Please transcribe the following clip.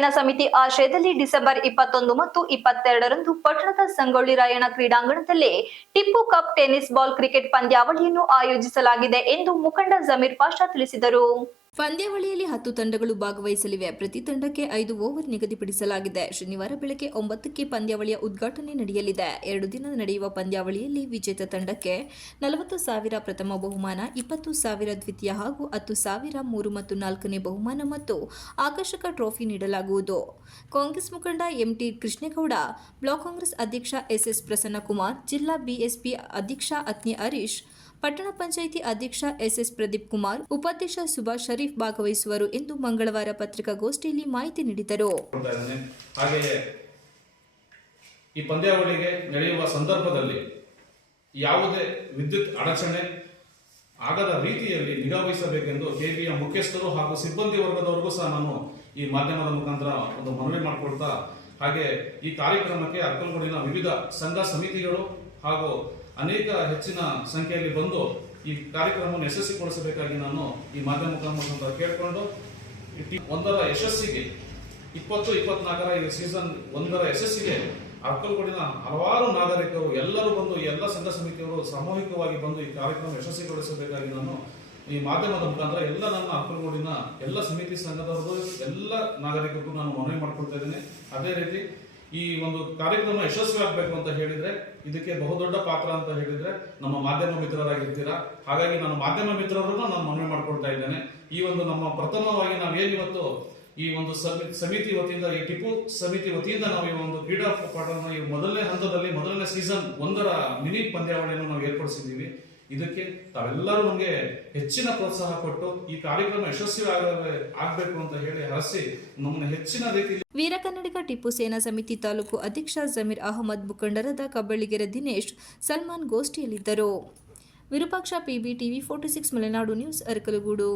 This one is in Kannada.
ಸೇನಾ ಸಮಿತಿ ಆಶ್ರಯದಲ್ಲಿ ಡಿಸೆಂಬರ್ 21 ಮತ್ತು 22ರಂದು ಪಟ್ಟಣದ ಸಂಗೊಳ್ಳಿ ರಾಯಣ್ಣ ಕ್ರೀಡಾಂಗಣದಲ್ಲಿ Tipu cup tennis ball cricket ಪಂದ್ಯಾವಳಿಯನ್ನು ಆಯೋಜಿಸಲಾಗಿದೆ ಎಂದು ಮುಖಂಡ ಜಮೀರ್ ಪಾಷಾ ತಿಳಿಸಿದರು. ಪಂದ್ಯಾವಳಿಯಲ್ಲಿ 10 ತಂಡಗಳು ಭಾಗವಹಿಸಲಿವೆ. ಪ್ರತಿ ತಂಡಕ್ಕೆ 5 ಓವರ್ ನಿಗದಿಪಡಿಸಲಾಗಿದೆ. ಶನಿವಾರ ಬೆಳಗ್ಗೆ 9ಕ್ಕೆ ಪಂದ್ಯಾವಳಿಯ ಉದ್ಘಾಟನೆ ನಡೆಯಲಿದೆ. 2 ದಿನ ನಡೆಯುವ ಪಂದ್ಯಾವಳಿಯಲ್ಲಿ ವಿಜೇತ ತಂಡಕ್ಕೆ 40,000 ಪ್ರಥಮ ಬಹುಮಾನ, 20,000 ದ್ವಿತೀಯ ಹಾಗೂ 10,000 3 ಮತ್ತು 4ನೇ ಬಹುಮಾನ ಮತ್ತು ಆಕರ್ಷಕ ಟ್ರೋಫಿ ನೀಡಲಾಗುವುದು. ಕಾಂಗ್ರೆಸ್ ಮುಖಂಡ ಎಂಟಿ ಕೃಷ್ಣೇಗೌಡ, ಬ್ಲಾಕ್ ಕಾಂಗ್ರೆಸ್ ಅಧ್ಯಕ್ಷ ಎಸ್ಎಸ್ ಪ್ರಸನ್ನಕುಮಾರ್, ಜಿಲ್ಲಾ ಬಿಎಸ್ಪಿ ಅಧ್ಯಕ್ಷ ಅತ್ನಿ ಹರೀಶ್, ಪಟ್ಟಣ ಪಂಚಾಯಿತಿ ಅಧ್ಯಕ್ಷ ಎಸ್ಎಸ್ ಪ್ರದೀಪ್ ಕುಮಾರ್, ಉಪಾಧ್ಯಕ್ಷ ಸುಭಾಷ್ ಶರೀಫ್ ಭಾಗವಹಿಸುವರು ಎಂದು ಮಂಗಳವಾರ ಪತ್ರಿಕಾಗೋಷ್ಠಿಯಲ್ಲಿ ಮಾಹಿತಿ ನೀಡಿದರು. ಹಾಗೆಯೇ ಈ ಪಂದ್ಯಾವಳಿಗೆ ನಡೆಯುವ ಸಂದರ್ಭದಲ್ಲಿ ಯಾವುದೇ ವಿದ್ಯುತ್ ಅಡಚಣೆ ಆಗದ ರೀತಿಯಲ್ಲಿ ನಿಗಾವಹಿಸಬೇಕೆಂದು ಕೆಬಿಯ ಮುಖ್ಯಸ್ಥರು ಹಾಗೂ ಸಿಬ್ಬಂದಿ ವರ್ಗದವರೆಗೂ ಸಹ ನಾನು ಈ ಮಾಧ್ಯಮದ ಮುಖಾಂತರ ಒಂದು ಮನವಿ ಮಾಡಿಕೊಳ್ತಾ, ಹಾಗೆ ಈ ಕಾರ್ಯಕ್ರಮಕ್ಕೆ ಅಕ್ಕಲಗೂಡಿನ ವಿವಿಧ ಸಂಘ ಸಮಿತಿಗಳು ಹಾಗೂ ಅನೇಕ ಹೆಚ್ಚಿನ ಸಂಖ್ಯೆಯಲ್ಲಿ ಬಂದು ಈ ಕಾರ್ಯಕ್ರಮವನ್ನು ಯಶಸ್ವಿಗೊಳಿಸಬೇಕಾಗಿ ನಾನು ಈ ಮಾಧ್ಯಮ ಮುಖಾಂತರ ಕೇಳಿಕೊಂಡು ಒಂದರ ಯಶಸ್ಸಿಗೆ 2024 ಈ ಸೀಸನ್ 1ರ ಯಶಸ್ಸಿಗೆ ಅಕ್ಕಲಗೂಡಿನ ಹಲವಾರು ನಾಗರಿಕರು ಎಲ್ಲರೂ ಬಂದು ಎಲ್ಲ ಸಂಘ ಸಮಿತಿಯವರು ಸಾಮೂಹಿಕವಾಗಿ ಬಂದು ಈ ಕಾರ್ಯಕ್ರಮ ಯಶಸ್ವಿಗೊಳಿಸಬೇಕಾಗಿ ನಾನು ಈ ಮಾಧ್ಯಮದ ಮುಖಾಂತರ ಎಲ್ಲ ನನ್ನ ಅಕ್ಕಲಗೂಡಿನ ಎಲ್ಲ ಸಮಿತಿ ಸಂಘದವರೆಗೂ ಎಲ್ಲ ನಾಗರಿಕರಿಗೂ ನಾನು ಮನವಿ ಮಾಡ್ಕೊಳ್ತಾ ಇದ್ದೇನೆ. ಅದೇ ರೀತಿ ಈ ಒಂದು ಕಾರ್ಯಕ್ರಮ ಯಶಸ್ವಿ ಆಗಬೇಕು ಅಂತ ಹೇಳಿದ್ರೆ ಇದಕ್ಕೆ ಬಹುದೊಡ್ಡ ಪಾತ್ರ ಅಂತ ಹೇಳಿದ್ರೆ ನಮ್ಮ ಮಾಧ್ಯಮ ಮಿತ್ರರಾಗಿರ್ತೀರಾ. ಹಾಗಾಗಿ ನಾನು ಮಾಧ್ಯಮ ಮಿತ್ರರನ್ನು ನಾನು ಮನವಿ ಮಾಡ್ಕೊಳ್ತಾ ಇದ್ದೇನೆ. ಈ ಒಂದು ನಮ್ಮ ಪ್ರಥಮವಾಗಿ ನಾವೇನಿವತ್ತು ಈ ಒಂದು ಸಮಿತಿ ವತಿಯಿಂದ, ಈ ಟಿಪ್ಪು ಸಮಿತಿ ವತಿಯಿಂದ ನಾವು ಈ ಒಂದು ಕ್ರೀಡಾಪಟುಗಳನ್ನ ಈ ಮೊದಲನೇ ಹಂತದಲ್ಲಿ ಮೊದಲನೇ ಸೀಸನ್ 1ರ ಮಿನಿ ಪಂದ್ಯಾವಳಿಯನ್ನು ನಾವು ಏರ್ಪಡಿಸಿದ್ದೀವಿ. ಇದಕ್ಕೆ ತಾವೆಲ್ಲರೂ ನಮಗೆ ಹೆಚ್ಚಿನ ಪ್ರೋತ್ಸಾಹ ಕೊಟ್ಟು ಈ ಕಾರ್ಯಕ್ರಮ ಯಶಸ್ವಿ ಆಗಬೇಕು ಅಂತ ಹೇಳಿ ಹರಸಿ ನಮ್ಮನ್ನು ಹೆಚ್ಚಿನ ರೀತಿಯಲ್ಲಿ ವೀರಕನ್ನಡಿಗ ಟಿಪ್ಪು ಸೇನಾ ಸಮಿತಿ ತಾಲೂಕು ಅಧ್ಯಕ್ಷ ಜಮೀರ್ ಅಹಮದ್, ಮುಖಂಡರಾದ ಕಬ್ಬಳ್ಳಿಗೆರೆ ದಿನೇಶ್, ಸಲ್ಮಾನ್ ಗೋಷ್ಠಿಯಲ್ಲಿದ್ದರು. Virupaksha, PBTV 46 Malenadu news, Arakalagudu.